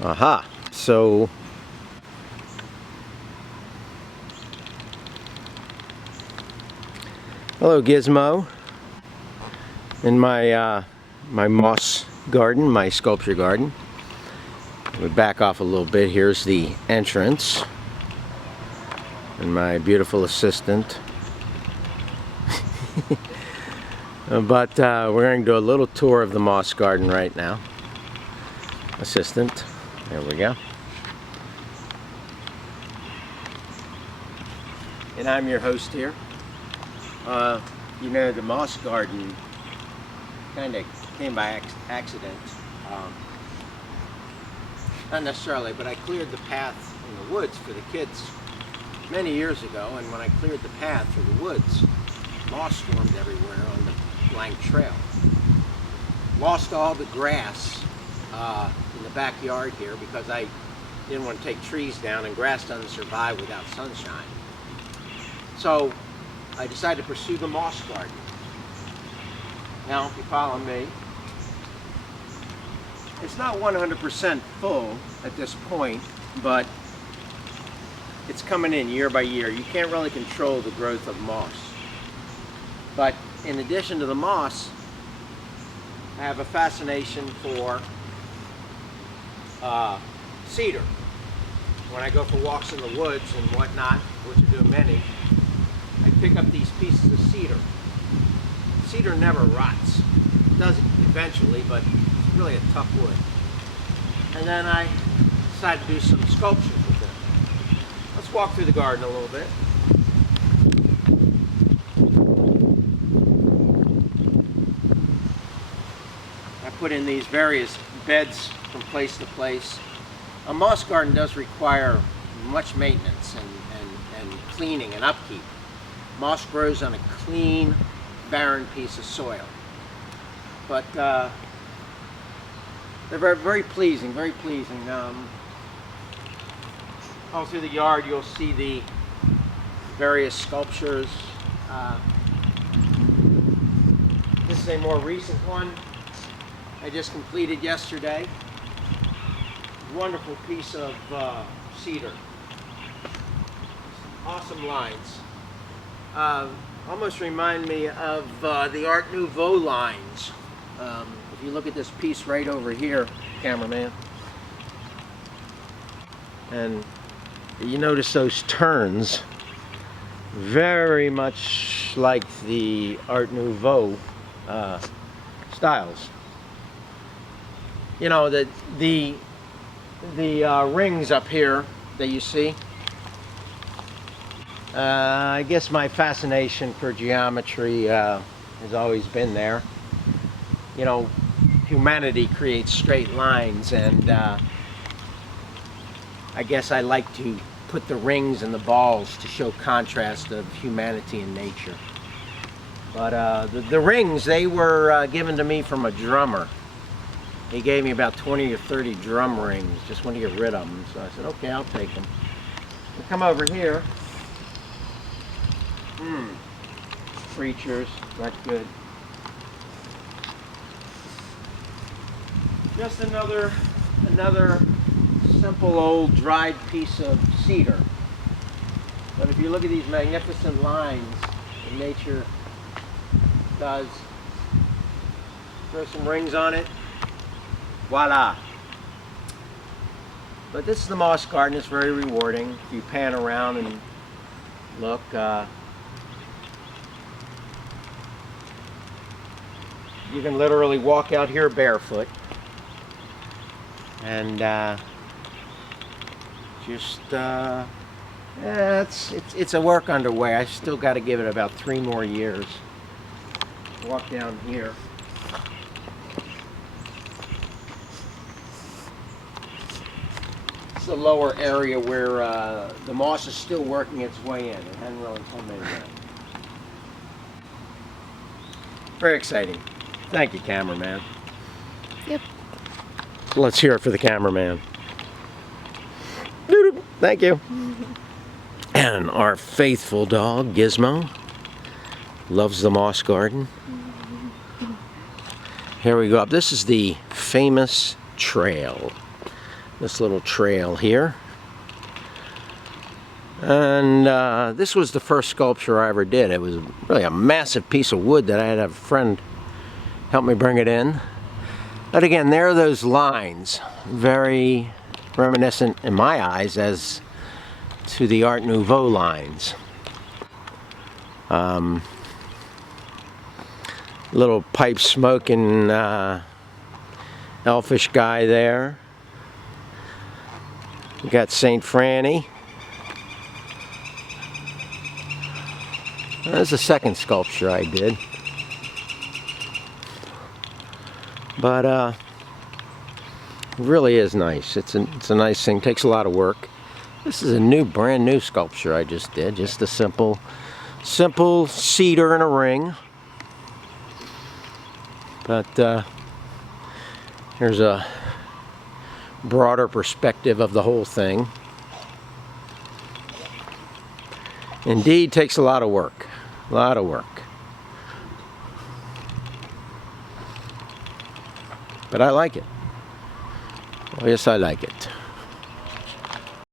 Aha. So hello, Gizmo. In my my moss garden, my sculpture garden. We back off a little bit. Here's the entrance, and my beautiful assistant. But we're going to do a little tour of the moss garden right now. Assistant, there we go. And I'm your host here. You know, the moss garden kind of came by accident. Not necessarily, but I cleared the path in the woods for the kids many years ago, and when I cleared the path through the woods, moss formed everywhere on the blank trail. Lost all the grass in the backyard here because I didn't want to take trees down, and grass doesn't survive without sunshine. So I decided to pursue the moss garden. Now, if you follow me, it's not 100% full at this point, but it's coming in year by year. You can't really control the growth of moss. But in addition to the moss, I have a fascination for cedar. When I go for walks in the woods and whatnot, which I do many, I pick up these pieces of cedar. Cedar never rots. It does eventually, but it's really a tough wood. And then I decided to do some sculptures with it. Let's walk through the garden a little bit. I put in these various beds from place to place. A moss garden does require much maintenance and cleaning and upkeep. Moss grows on a clean, barren piece of soil. But they're very, very pleasing, very pleasing. All through the yard you'll see the various sculptures. This is a more recent one I just completed yesterday. Wonderful piece of cedar. Awesome lines. Almost remind me of the Art Nouveau lines. If you look at this piece right over here, cameraman, and you notice those turns, very much like the Art Nouveau styles. You know, the rings up here that you see, I guess my fascination for geometry has always been there. You know, humanity creates straight lines, and I guess I like to put the rings and the balls to show contrast of humanity and nature. But the rings, they were given to me from a drummer. He gave me about 20 or 30 drum rings, just want to get rid of them. So I said, okay, I'll take them. We'll come over here. Creatures, that's good. Just another simple old dried piece of cedar. But if you look at these magnificent lines that nature does, throw some rings on it, voila. But this is the moss garden. It's very rewarding. If you pan around and look, you can literally walk out here barefoot and it's a work underway. I still got to give it about 3 more years. Walk down here. It's the lower area where the moss is still working its way in. It hasn't really come in yet. Very exciting. Thank you, cameraman. Yep. Let's hear it for the cameraman. Thank you. And our faithful dog, Gizmo, loves the moss garden. Here we go up. This is the famous trail this little trail here. And this was the first sculpture I ever did. It was really a massive piece of wood that I had a friend help me bring it in. But again, there are those lines, very reminiscent in my eyes as to the Art Nouveau lines. Little pipe smoking elfish guy there. We got Saint Franny. There's the second sculpture I did. But it really is nice. It's a nice thing. Takes a lot of work. This is a brand new sculpture I just did. Just a simple cedar in a ring. But here's a broader perspective of the whole thing. Indeed, takes a lot of work. A lot of work. But I like it. Oh, yes, I like it.